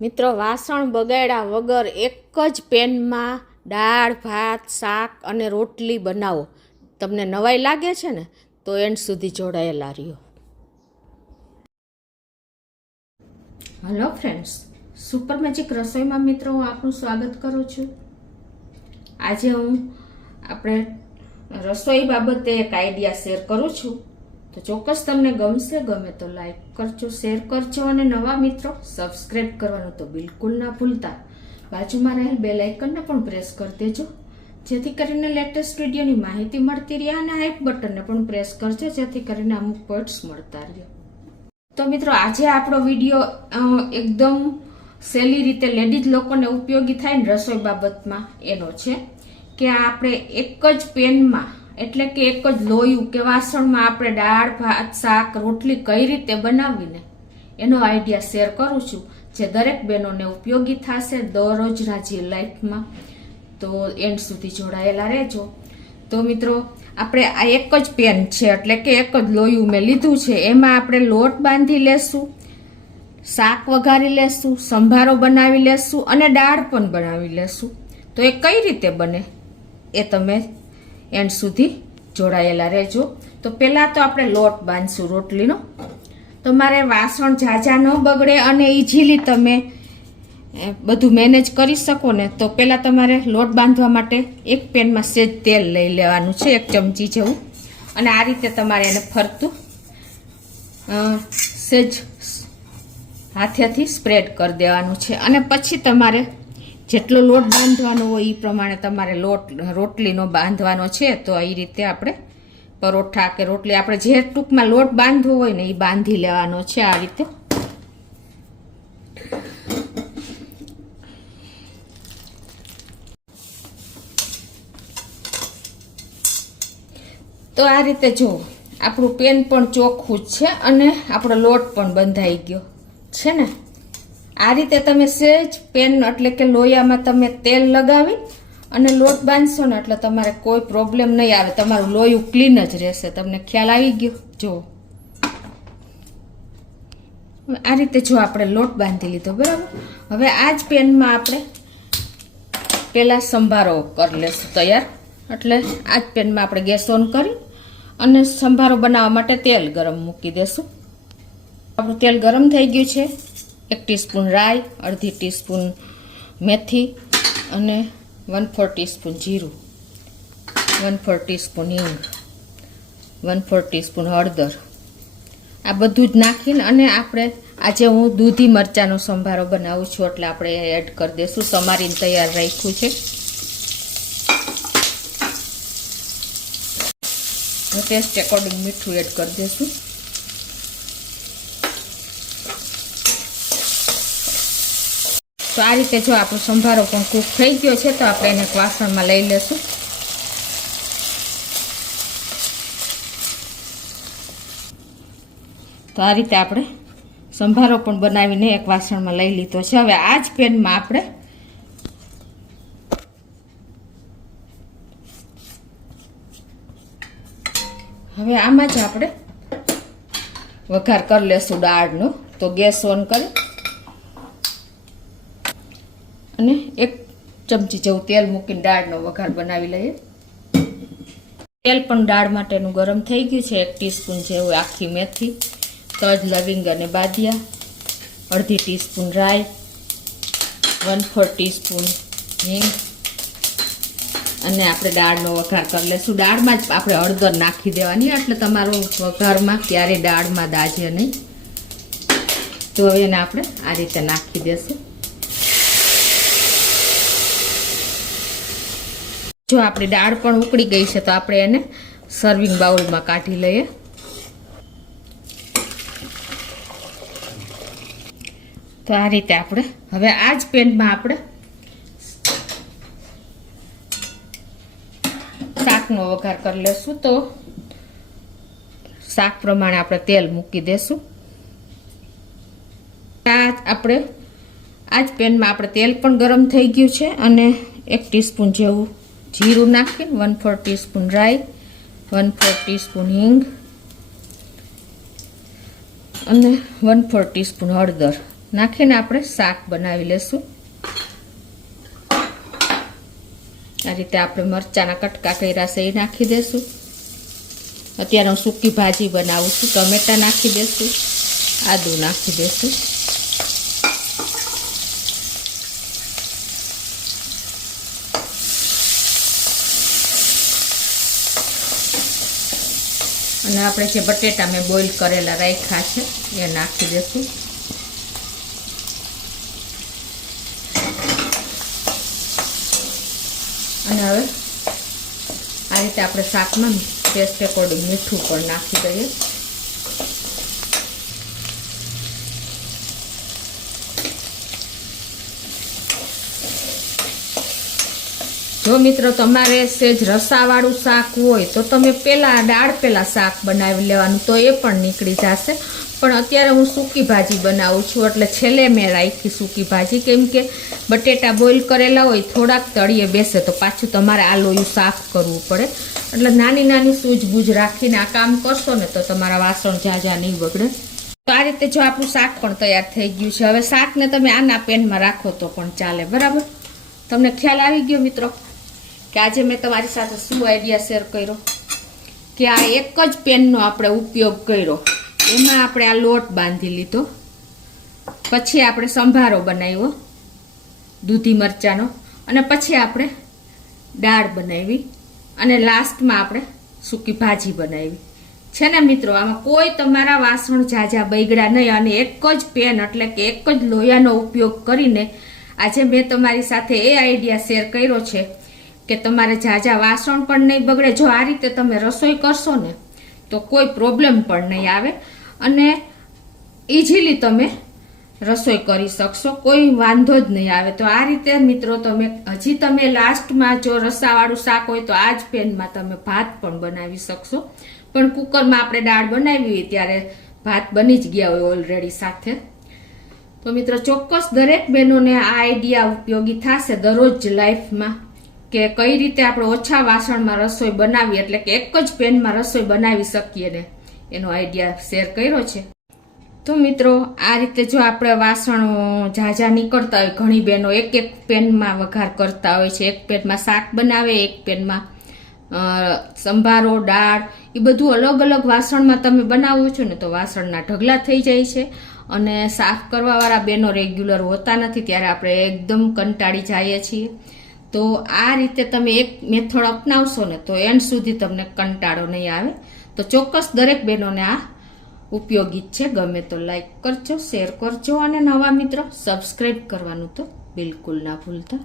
મિત્રો વાસણ બગાડ્યા વગર એક જ પેનમાં દાળ ભાત શાક અને રોટલી બનાવો. તમને નવાઈ લાગે છે ને તો એન્ડ સુધી જોડાયેલા રહ્યો. હેલો ફ્રેન્ડ્સ, સુપર મેજિક રસોઈમાં મિત્રો હું આપનું સ્વાગત કરું છું. આજે હું આપણે રસોઈ બાબતે એક આઈડિયા શેર કરું છું. તો ચોક્કસ તમને ગમશે. ગમે તો લાઈક કરજો, શેર કરજો અને નવા મિત્રો સબસ્ક્રાઈબ કરવાનું તો બિલકુલ ના ભૂલતા. બાજુમાં રહેલ બેલ આઇકનને પણ પ્રેસ કરી દેજો, જેથી કરીને લેટેસ્ટ વિડીયોની માહિતી મળતી રહે. અને હાઈપ બટનને પણ પ્રેસ કરજો, જેથી કરીને અમુક પોઈન્ટ્સ મળતા રહે. તો મિત્રો આજે આપણો વિડીયો એકદમ સહેલી રીતે લેડીઝ લોકોને ઉપયોગી થાય ને રસોઈ બાબતમાં એનો છે કે આપણે એક જ પેનમાં એટલે કે એક જ લોયું કે વાસણમાં આપણે દાળ ભાત શાક રોટલી કઈ રીતે બનાવીને એનો આઈડિયા શેર કરું છું, જે દરેક બહેનોને ઉપયોગી થશે દરરોજના જે લાઈફમાં. તો એન્ડ સુધી જોડાયેલા રહેજો. તો મિત્રો આપણે આ એક જ પેન છે એટલે કે એક જ લોયું મેં લીધું છે. એમાં આપણે લોટ બાંધી લેશું, શાક વઘારી લેશું, સંભારો બનાવી લેશું અને દાળ પણ બનાવી લેશું. તો એ કઈ રીતે બને એ તમે એન્ડ સુધી જોડાયેલા રહેજો. તો પહેલાં તો આપણે લોટ બાંધશું રોટલીનો. તમારે વાસણ ઝાઝા ન બગડે અને ઇઝીલી તમે બધું મેનેજ કરી શકો ને, તો પહેલાં તમારે લોટ બાંધવા માટે એક પેનમાં સેજ તેલ લઈ લેવાનું છે, 1 ચમચી જેવું. અને આ રીતે તમારે એને ફરતું સેજ હાથેથી સ્પ્રેડ કરી દેવાનું છે. અને પછી તમારે જેટલો લોટ બાંધવાનો હોય એ પ્રમાણે તમારે રોટલીનો બાંધવાનો છે. તો એ રીતે આપણે પરોઠા કે રોટલી આપણે જે ટૂંકમાં લોટ બાંધવો હોય ને એ બાંધી લેવાનો છે આ રીતે. તો આ રીતે જો આપણું પેન પણ ચોખ્ખું જ છે અને આપણો લોટ પણ બંધાઈ ગયો છે ને. આ રીતે તમે સેજ પેન એટલે કે લોયામાં તમે તેલ લગાવી અને લોટ બાંધશો ને એટલે તમારે કોઈ પ્રોબ્લેમ નહીં આવે. તમારું લોયું ક્લીન જ રહેશે. તમને ખ્યાલ આવી ગયો? જો આ રીતે જો આપણે લોટ બાંધી લીધો, બરાબર. હવે આ જ પેનમાં આપણે પેલા સંભારો કરી લેશું તૈયાર. એટલે આ જ પેનમાં આપણે ગેસ ઓન કરી અને સંભારો બનાવવા માટે તેલ ગરમ મૂકી દેશું. આપણું તેલ ગરમ થઈ ગયું છે. 1 ટીસ્પૂન રાઈ, અડધી ટીસ્પૂન મેથી અને 1/4 ટીસ્પૂન જીરું, 1/4 ટીસ્પૂન હિંગ, 1/4 ટીસ્પૂન હળદર. આ બધું જ નાખીને અને આપણે આજે હું દૂધી મરચાંનો સંભારો બનાવું છું એટલે આપણે એડ કરી દઈશું. સમારીને તૈયાર રાખ્યું છે. ટેસ્ટ એકોર્ડિંગ મીઠું એડ કરી દઈશું. તો આ રીતે જો આપણો સંભારો પણ કૂક થઈ ગયો છે તો આપણે એને વાસણમાં લઈ લેશું. તો આ રીતે આપણે સંભારો પણ બનાવીને એક વાસણમાં લઈ લીધો છે. હવે આ જ પેનમાં આપણે આમાં જ આપણે વઘાર કરી લેશું દાળનો. તો ગેસ ઓન કરી અને 1 ચમચી જેવું તેલ મૂકીને દાળનો વઘાર બનાવી લઈએ. તેલ પણ દાળ માટેનું ગરમ થઈ ગયું છે. 1 ટીસ્પૂન જેવું આખી મેથી, તજ લવિંગ અને બાદિયા, અડધી ટીસ્પૂન રાઈ, 1/4 ટીસ્પૂન હિંગ અને આપણે દાળનો વઘાર કરી લઈશું. દાળમાં જ આપણે હળદર નાખી દેવાની એટલે તમારો વઘારમાં ક્યારેય દાળમાં દાજે નહીં. તો એને આપણે આ રીતે નાખી દેશું. જો આપણી દાળ પણ ઉકળી ગઈ છે તો આપણે એને સર્વિંગ બાઉલમાં કાઢી લઈએ. તો આ રીતે આપણે હવે આ જ પેનમાં આપણે શાકનો વઘાર કરી લેશું. તો શાક પ્રમાણે આપણે તેલ મૂકી દેશું. આપણે આ જ પેનમાં આપણે તેલ પણ ગરમ થઈ ગયું છે અને 1 ટીસ્પૂન જેવું જીરું નાખીને 1/4 ટીસ્પૂન રાઈ, 1/4 ટીસ્પૂન હિંગ અને 1/4 ટીસ્પૂન હળદર નાખીને આપણે શાક બનાવી લેશું. આ રીતે આપણે મરચાના કટકા કર્યા છે એ નાખી દેશું. અત્યારે હું સૂકી ભાજી બનાવું છું. ટમેટા નાખી દેશું, આદુ નાખી દેશું. અને આપણે જે બટેટા મેં બોઇલ કરેલા રાખ્યા છે એ નાખી દેશું. અને હવે આ રીતે આપણે શાકમાં ટેસ્ટ એકોર્ડિંગ મીઠું પણ નાખી દઈએ. જો મિત્રો તમારે સેજ રસાવાળું શાક હોય તો તમે દાળ પહેલાં શાક બનાવી લેવાનું, તો એ પણ નીકળી જશે. પણ અત્યારે હું સૂકી ભાજી બનાવું છું એટલે છેલ્લે મેં રાખી સૂકી ભાજી, કેમ કે બટેટા બોઇલ કરેલા હોય થોડાક તળીએ બેસે તો પાછું તમારે આ લોયું સાફ કરવું પડે. એટલે નાની નાની સૂઝબૂઝ રાખીને આ કામ કરશો ને તો તમારા વાસણ ઝાઝા નહીં બગડે. તો આ રીતે જો આપણું શાક પણ તૈયાર થઈ ગયું છે. હવે શાકને તમે આના પેનમાં રાખો તો પણ ચાલે. બરાબર, તમને ખ્યાલ આવી ગયો મિત્રો કે આજે મેં તમારી સાથે શું આઈડિયા શેર કર્યો, કે આ એક જ પેનનો આપણે ઉપયોગ કર્યો. એમાં આપણે આ લોટ બાંધી લીધો, પછી આપણે સંભારો બનાવ્યો દૂધી મરચાંનો, અને પછી આપણે દાળ બનાવી, અને લાસ્ટમાં આપણે સૂકી ભાજી બનાવી છે ને મિત્રો. આમાં કોઈ તમારા વાસણ ઝાઝા બગડ્યા નહીં, અને એક જ પેન એટલે કે એક જ લોયાનો ઉપયોગ કરીને આજે મેં તમારી સાથે એ આઈડિયા શેર કર્યો છે કે તમારે ઝાઝા વાસણ પણ નહીં બગડે. જો આ રીતે તમે રસોઈ કરશો ને તો કોઈ પ્રોબ્લેમ પણ નહીં આવે, અને ઇઝીલી તમે રસોઈ કરી શકશો, કોઈ વાંધો જ નહીં આવે. તો આ રીતે મિત્રો તમે લાસ્ટમાં જો રસાવાળું શાક હોય તો આ જ પેનમાં તમે ભાત પણ બનાવી શકશો. પણ કુકરમાં આપણે દાળ બનાવી હોય ત્યારે ભાત બની જ ગયા હોય ઓલરેડી સાથે. તો મિત્રો ચોક્કસ દરેક બહેનોને આ આઈડિયા ઉપયોગી થશે દરરોજ લાઈફમાં, કે કઈ રીતે આપણે ઓછા વાસણમાં રસોઈ બનાવી, એટલે કે એક જ પેનમાં રસોઈ બનાવી શકીએ ને એનો આઈડિયા શેર કર્યો છે. તો મિત્રો આ રીતે જો આપણે વાસણો ઝાઝા નીકળતા હોય, ઘણી બહેનો એક એક પેનમાં વઘાર કરતા હોય છે. એક પેનમાં શાક બનાવે, એક પેનમાં સંભારો, દાળ, એ બધું અલગ અલગ વાસણમાં તમે બનાવો છો ને તો વાસણના ઢગલા થઈ જાય છે. અને સાફ કરવાવાળા બહેનો રેગ્યુલર હોતા નથી, ત્યારે આપણે એકદમ કંટાળી જઈએ છીએ. તો આ રીતે તમે એક મેથડ અપનાવશો ને તો એન્ડ સુધી તમને કંટાળો નહીં આવે. તો ચોક્કસ દરેક બહેનોને આ ઉપયોગી છે. ગમે તો લાઈક કરજો, શેર કરજો, અને નવા મિત્રો સબસ્ક્રાઈબ કરવાનું તો બિલકુલ ના ભૂલતા.